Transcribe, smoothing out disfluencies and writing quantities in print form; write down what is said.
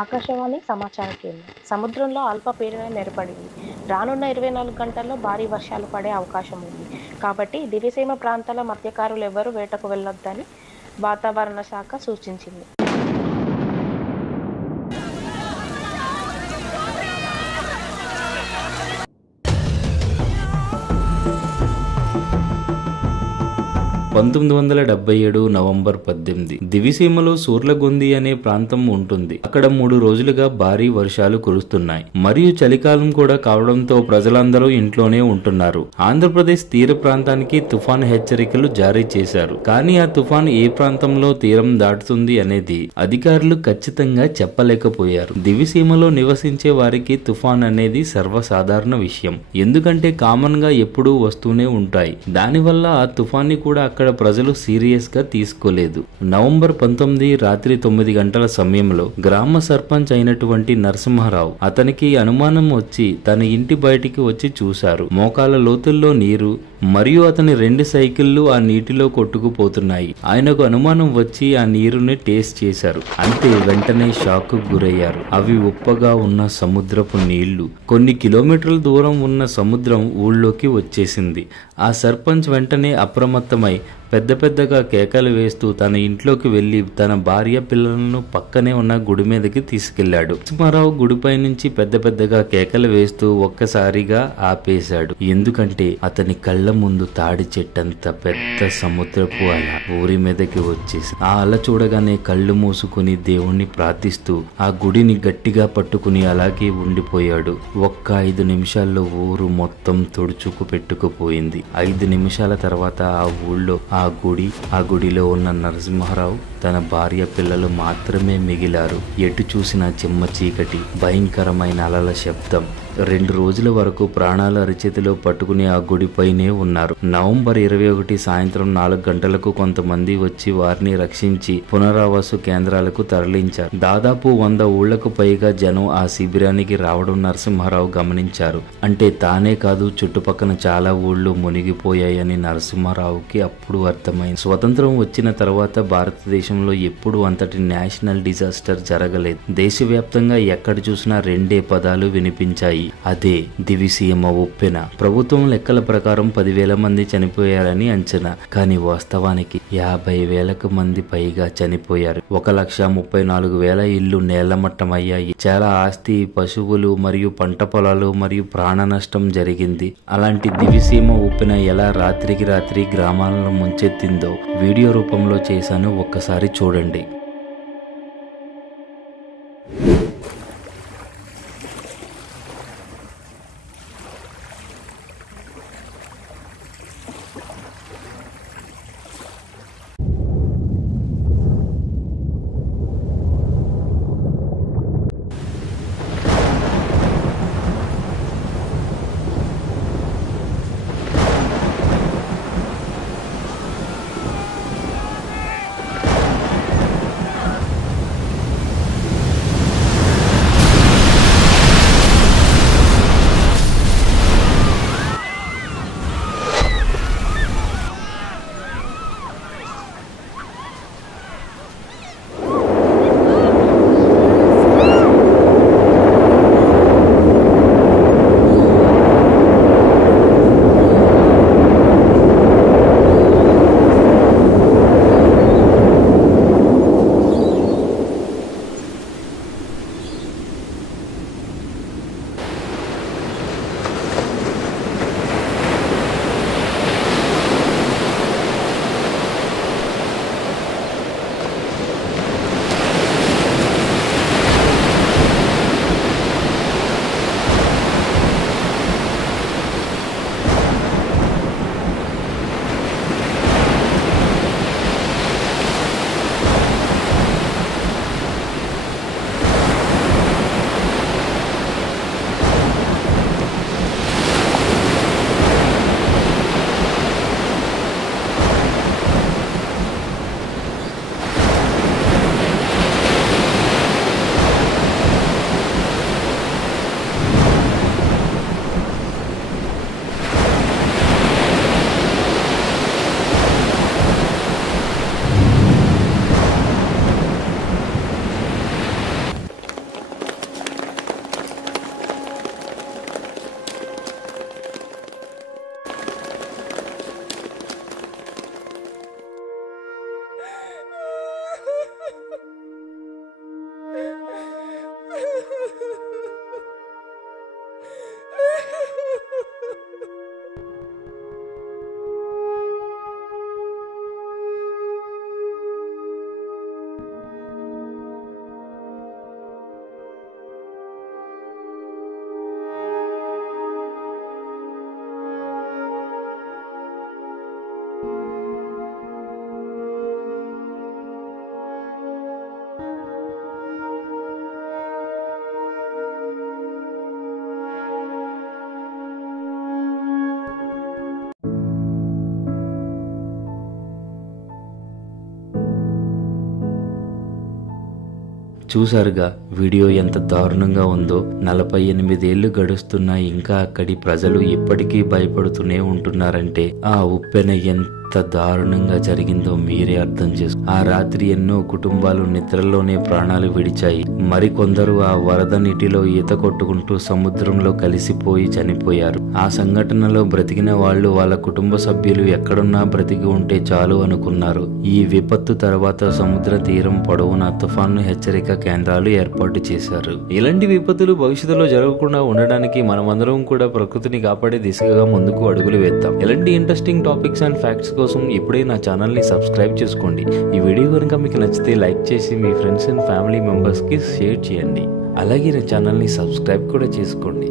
ఆకాశవాణి సమాచార కేంద్రం. సముద్రంలో అల్పపీడనం ఏర్పడింది. రానున్న 24 గంటల్లో భారీ వర్షాలు పడే అవకాశం ఉంది. కాబట్టి దివిసీమ ప్రాంతాల మత్స్యకారులెవరూ వేటకు వెళ్లొద్దని వాతావరణ శాఖ సూచించింది. 1977 నవంబర్ 18 దివిసీమలో సూర్లగొంది అనే ప్రాంతం ఉంటుంది. అక్కడ 3 రోజులుగా భారీ వర్షాలు కురుస్తున్నాయి మరియు చలికాలం కూడా కావడంతో ప్రజలందరూ ఇంట్లోనే ఉంటున్నారు. ఆంధ్రప్రదేశ్ తీర ప్రాంతానికి తుఫాన్ హెచ్చరికలు జారీ చేశారు. కానీ ఆ తుఫాన్ ఏ ప్రాంతంలో తీరం దాటుతుంది అనేది అధికారులు ఖచ్చితంగా చెప్పలేకపోయారు. దివిసీమలో నివసించే వారికి తుఫాన్ అనేది సర్వసాధారణ విషయం. ఎందుకంటే కామన్ గా ఎప్పుడూ వస్తూనే ఉంటాయి. దానివల్ల ఆ తుఫాన్ని కూడా అక్కడ ప్రజలు సీరియస్ గా తీసుకోలేదు. నవంబర్ 19 రాత్రి 9 గంటల సమయంలో గ్రామ సర్పంచ్ అయినటువంటి నరసింహారావు అతనికి అనుమానం వచ్చి తన ఇంటి బయటికి వచ్చి చూశారు. మోకాల లోతుల్లో నీరు మరియు అతని 2 సైకిళ్లు ఆ నీటిలో కొట్టుకుపోతున్నాయి. ఆయనకు అనుమానం వచ్చి ఆ నీరుని టేస్ట్ చేశారు. అంతే వెంటనే షాక్ కు గురయ్యారు. అవి ఉప్పగా ఉన్న సముద్రపు నీళ్లు. కొన్ని కిలోమీటర్ల దూరం ఉన్న సముద్రం ఊళ్ళోకి వచ్చేసింది. ఆ సర్పంచ్ వెంటనే అప్రమత్తమై పెద్దగా కేకలు వేస్తూ తన ఇంట్లోకి వెళ్లి తన భార్య పిల్లలను పక్కనే ఉన్న గుడి మీదకి తీసుకెళ్లాడు. నరసింహారావు గుడిపై నుంచి పెద్దగా కేకలు వేస్తూ ఒక్కసారిగా ఆపేశాడు. ఎందుకంటే అతని కళ్ళ ముందు తాడి చెట్టంత పెద్ద సముద్రపు అల ఊరి మీదకి వచ్చేసి ఆ అల చూడగానే కళ్ళు మూసుకుని దేవుణ్ణి ప్రార్థిస్తూ ఆ గుడిని గట్టిగా పట్టుకుని అలాగే ఉండిపోయాడు. ఒక్క 5 నిమిషాల్లో ఊరు మొత్తం తుడుచుకు పెట్టుకుపోయింది. 5 నిమిషాల తర్వాత ఆ ఊళ్ళో ఆ గుడిలో ఉన్న నరసింహారావు తన భార్య పిల్లలు మాత్రమే మిగిలారు. ఎటు చూసిన చిమ్మ చీకటి, భయంకరమైన అలల శబ్దం. 2 రోజుల వరకు ప్రాణాల అరిచేతిలో పట్టుకుని ఆ గుడిపైనే ఉన్నారు. నవంబర్ 21 సాయంత్రం 4 గంటలకు కొంతమంది వచ్చి వారిని రక్షించి పునరావాస కేంద్రాలకు తరలించారు. దాదాపు 100 ఊళ్లకు పైగా జనం ఆ శిబిరానికి రావడం నరసింహారావు గమనించారు. అంటే తానే కాదు, చుట్టుపక్కల చాలా ఊళ్ళు మునిగిపోయాయని నరసింహారావుకి అప్పుడు అర్థమైంది. స్వతంత్రం వచ్చిన తర్వాత భారతదేశంలో ఎప్పుడు అంతటి నేషనల్ డిజాస్టర్ జరగలేదు. దేశవ్యాప్తంగా ఎక్కడ చూసినా 2 పదాలు వినిపించాయి. అదే దివిసీమ ఉప్పెన. ప్రభుత్వం లెక్కల ప్రకారం 10,000 మంది చనిపోయారని అంచనా. కానీ వాస్తవానికి 50,000 మంది పైగా చనిపోయారు. 1,34,000 ఇళ్లు నేలమట్టమయ్యాయి. చాలా ఆస్తి, పశువులు మరియు పంట పొలాలు మరియు ప్రాణ నష్టం జరిగింది. అలాంటి దివిసీమ ఉప్పెన ఎలా రాత్రికి రాత్రి గ్రామాలను ముంచెత్తిందో వీడియో రూపంలో చేశాను. ఒక్కసారి చూడండి. చూసారుగా వీడియో ఎంత దారుణంగా ఉందో. 48 ఏళ్లు గడుస్తున్నా ఇంకా అక్కడి ప్రజలు ఇప్పటికీ భయపడుతూనే ఉంటున్నారంటే ఆ ఉప్పెన ఎంత దారుణంగా జరిగిందో మీరే అర్థం చేసుకో. ఆ రాత్రి ఎన్నో కుటుంబాలు నిద్రలోనే ప్రాణాలు విడిచాయి. మరికొందరు ఆ వరద నీటిలో ఈత కొట్టుకుంటూ సముద్రంలో కలిసిపోయి చనిపోయారు. ఆ సంఘటనలో బ్రతికిన వాళ్ళు వాళ్ళ కుటుంబ సభ్యులు ఎక్కడున్నా బ్రతికి ఉంటే చాలు అనుకున్నారు. ఈ విపత్తు తర్వాత సముద్ర తీరం పొడవునా తుఫాను హెచ్చరిక కేంద్రాలు ఏర్పాటు చేశారు. ఇలాంటి విపత్తులు భవిష్యత్తులో జరగకుండా ఉండడానికి మనమందరం కూడా ప్రకృతిని కాపాడే దిశగా ముందుకు అడుగులు వేద్దాం. ఇలాంటి ఇంట్రెస్టింగ్ టాపిక్స్ అండ్ ఫ్యాక్ట్స్ కోసం ఇప్పుడే నా ఛానల్ ని సబ్స్క్రైబ్ చేసుకోండి. ఈ వీడియో కనుక మీకు నచ్చితే లైక్ చేసి మీ ఫ్రెండ్స్ అండ్ ఫ్యామిలీ మెంబర్స్ కి షేర్ చేయండి. అలాగే నా ఛానల్ ని సబ్స్క్రైబ్ కూడా చేసుకోండి.